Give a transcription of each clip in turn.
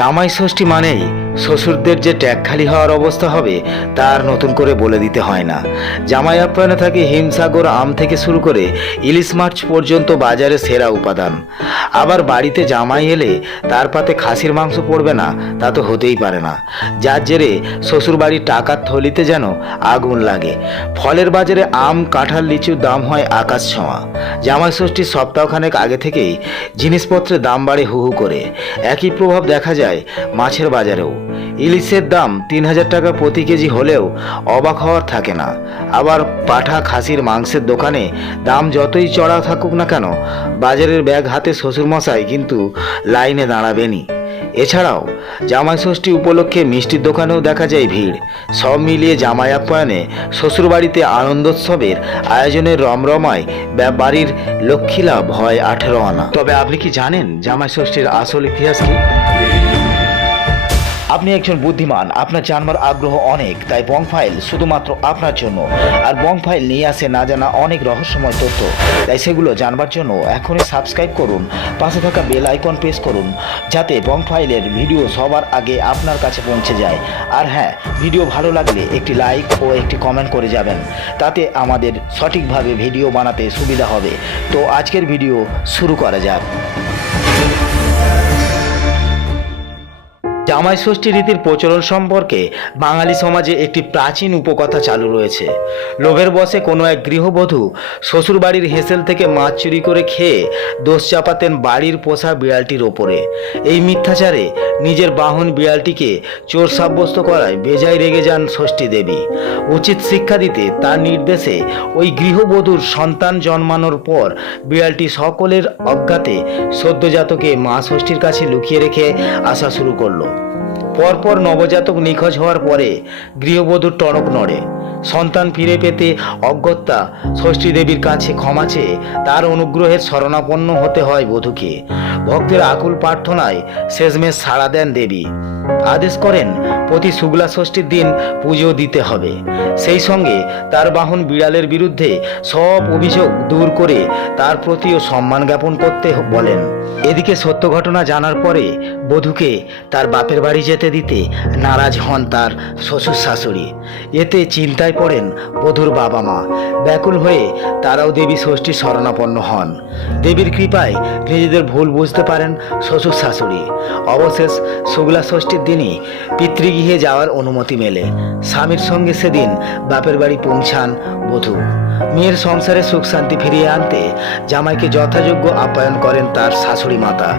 জামাই ষষ্ঠী মানেই শ্বশুরদের যে ট্যাগ খালি হওয়ার অবস্থা হবে তার নতুন করে বলে দিতে হয় না। জামাই আপ্যায়নে থাকে হিমসাগর আম থেকে শুরু করে ইলিশ মাছ পর্যন্ত বাজারে সেরা উপাদান। আবার বাড়িতে জামাই এলে তার পাতে খাসির মাংস পড়বে না, তা তো হতেই পারে না। যার জেরে শ্বশুরবাড়ির টাকার থলিতে যেন আগুন লাগে। ফলের বাজারে আম, কাঁঠাল, লিচুর দাম হয় আকাশ ছোঁয়া। জামাই ষষ্ঠীর সপ্তাহখানেক আগে থেকেই জিনিসপত্রের দাম বাড়ে হু হু করে। একই প্রভাব দেখা যায় মাছের বাজারেও। ইলিশের দাম তিন হাজার টাকা প্রতি কেজি হলেও অবাক হওয়ার থাকে না। আবার পাঠা খাসির মাংসের দোকানে দাম যতই চড়া থাকুক না কেন, বাজারের ব্যাগ হাতে শ্বশুরমশাই কিন্তু লাইনে দাঁড়াবেনি এছাড়াও জামাই ষষ্ঠী উপলক্ষে মিষ্টির দোকানেও দেখা যায় ভিড়। সব মিলিয়ে জামাই আপ্যায়নে শ্বশুরবাড়িতে আনন্দোৎসবের আয়োজনের রমরমায় বাড়ির লক্ষ্মী লাভ হয় আঠেরো আনা। তবে আপনি কি জানেন জামাই ষষ্ঠীর আসল ইতিহাস কি? আপনি একজন বুদ্ধিমান, আপনার জানবার আগ্রহ অনেক, তাই বং ফাইল শুধুমাত্র আপনার জন্য। আর বং ফাইল নিয়ে আসে না জানা অনেক রহস্যময় তথ্য। তাই সেগুলো জানবার জন্য এখনই সাবস্ক্রাইব করুন, পাশে থাকা বেল আইকন প্রেস করুন, যাতে বং ফাইলের ভিডিও সবার আগে আপনার কাছে পৌঁছে যায়। আর হ্যাঁ ভিডিও ভালো লাগলে একটি লাইক ও একটি কমেন্ট করে যাবেন। তাতে আমাদের সঠিকভাবে ভিডিও বানাতে সুবিধা হবে। তো আজকের ভিডিও শুরু করা যাক। জামাই ষষ্ঠী রীতির প্রচলন সম্পর্কে বাঙালি সমাজে একটি প্রাচীন উপকথা চালু রয়েছে। লোভের বসে কোনো এক গৃহবধূ শ্বশুরবাড়ির হেসেল থেকে মাছ চুরি করে খেয়ে দোষ চাপাতেন বাড়ির পোষা বিড়ালটির ওপরে। এই মিথ্যাচারে নিজের বাহন বিড়ালটিকে চোর সাব্যস্ত করায় বেজায় রেগে যান ষষ্ঠী দেবী। উচিত শিক্ষা দিতে তার নির্দেশে ওই গৃহবধূর সন্তান জন্মানোর পর বিড়ালটি সকলের অজ্ঞাতে সদ্যজাতকে মা ষষ্ঠীর কাছে লুকিয়ে রেখে আসা শুরু করল। পরপর নবজাতক নিখোঁজ হওয়ার পরে গৃহবধূর টনক নড়ে। সন্তান ফিরে পেতে অজ্ঞতা ষষ্ঠী দেবীর কাছে ক্ষমা চেয়ে তার অনুগ্রহের শরণাপন্ন হতে হয় বধূকে। ভক্তের আকুল প্রার্থনায় শেষমেশ সাড়া দেন দেবী। আদেশ করেন, প্রতি শুক্লা ষষ্ঠীর দিন পুজো দিতে হবে। সেই সঙ্গে তার বাহন বিড়ালের বিরুদ্ধে সব অভিযোগ দূর করে তার প্রতিও সম্মান জ্ঞাপন করতে বলেন। এদিকে সত্য ঘটনা জানার পরে বধূকে তার বাপের বাড়ি যেতে দিতে নারাজ হন তার শ্বশুর শাশুড়ি। এতে চিন্তায় পড়েন বধূর বাবা মা। ব্যাকুল হয়ে তারাও দেবী ষষ্ঠী শরণাপন্ন হন। দেবীর কৃপায় নিজেদের ভুল বুঝতে পারেন শ্বশুর শাশুড়ি। অবশেষ শুক্লা ষষ্ঠীর দিনই পিতৃগৃহে যাওয়ার অনুমতি মেলে। স্বামীর সঙ্গে সেদিন বাপের বাড়ি পৌঁছান বধূ। মেয়ের সংসারে সুখ শান্তি ফিরিয়ে আনতে জামাইকে যথাযোগ্য আপ্যায়ন করেন তার শাশুড়ি মাতা।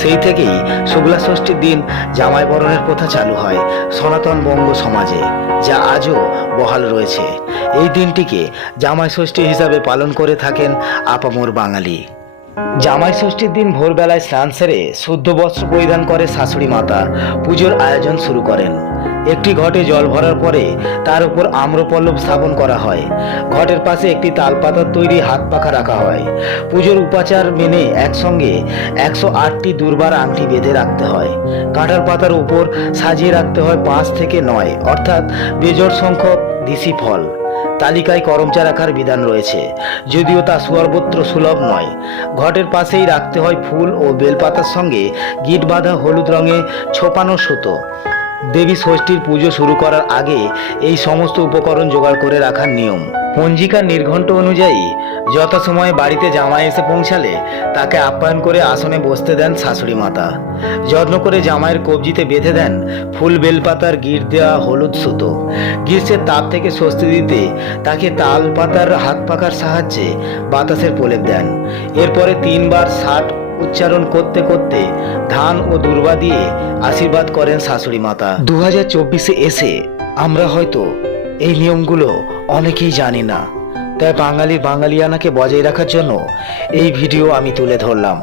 সেই থেকেই শুক্লা ষষ্ঠীর দিন জামাই বরণের প্রথা চালু হয় সনাতন বঙ্গ সমাজে, যা আজও বহাল রয়েছে। এই দিনটিকে জামাই ষষ্ঠী হিসাবে পালন করে থাকেন আপামোর বাঙালি। জামাই ষষ্ঠীর দিন ভোরবেলায় স্নান সেরে শুদ্ধ বস্ত্র পরিধান করে শাশুড়ি মাতা পুজোর আয়োজন শুরু করেন। একটি ঘটে জল ভরার পরে তার উপর আম্রপল্লব স্থাপন করা হয়। ঘটের পাশে একটি তালপাতার তৈরি হাত পাখা রাখা হয়। পুজোর উপাচার মেনে একসঙ্গে একশো আটটি দুর্বার আংটি বেঁধে রাখতে হয়। কাঁঠার পাতার উপর সাজিয়ে রাখতে হয় পাঁচ থেকে নয়, অর্থাৎ বেজোড় সংখ্যক দিশি ফল। তালিকায় করমচা রাখার বিধান রয়েছে। যদিও তা সর্বত্র সুলভ নয়। ঘটের পাশেই রাখতে হয় ফুল ও বেলপাতার সঙ্গে গিট বাঁধা হলুদ রঙে ছোপানো সুতো। দেবী ষষ্ঠীর পুজো শুরু করার আগে এই সমস্ত উপকরণ জোগাড় করে রাখার নিয়ম। পঞ্জিকার নির্ঘণ্ট অনুযায়ী যথাসময়ে বাড়িতে জামাই এসে পৌঁছালে, তাকে আপ্যায়ন করে আসনে বসতে দেন শাশুড়ি মাতা। যত্ন করে জামাইয়ের কবজিতে বেঁধে দেন ফুল বেলপাতার গির দেওয়া হলুদ সুতো। গ্রীষ্মের তাপ থেকে স্বস্তি দিতে তাকে তাল পাতার হাত পাকার সাহায্যে বাতাসের প্রলেপ দেন। এরপরে তিনবার ষাট উচ্চারণ করতে করতে ধান ও দুর্বা দিয়ে আশীর্বাদ করেন শাশুড়ি মাতা। দু হাজার এসে আমরা হয়তো এই নিয়মগুলো অনেকেই জানি না। তাই বাঙালির বাঙালিয়ানাকে বজায় রাখার জন্য এই ভিডিও আমি তুলে ধরলাম।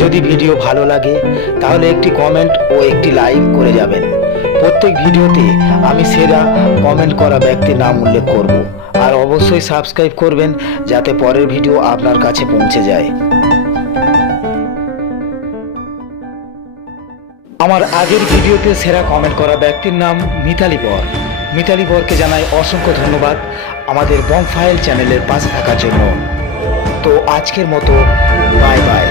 যদি ভিডিও ভালো লাগে, তাহলে একটি কমেন্ট ও একটি লাইক করে যাবেন। প্রত্যেক ভিডিওতে আমি সেরা কমেন্ট করা ব্যক্তির নাম উল্লেখ করব। আর অবশ্যই সাবস্ক্রাইব করবেন, যাতে পরের ভিডিও আপনার কাছে পৌঁছে যায়। আমার আগের ভিডিওতে সেরা কমেন্ট করা ব্যক্তির নাম মিতালি বর। মিতালি বরকে জানাই অসংখ্য ধন্যবাদ আমাদের বম ফাইল চ্যানেলের পাশে থাকার জন্য। তো আজকের মতো বাই বাই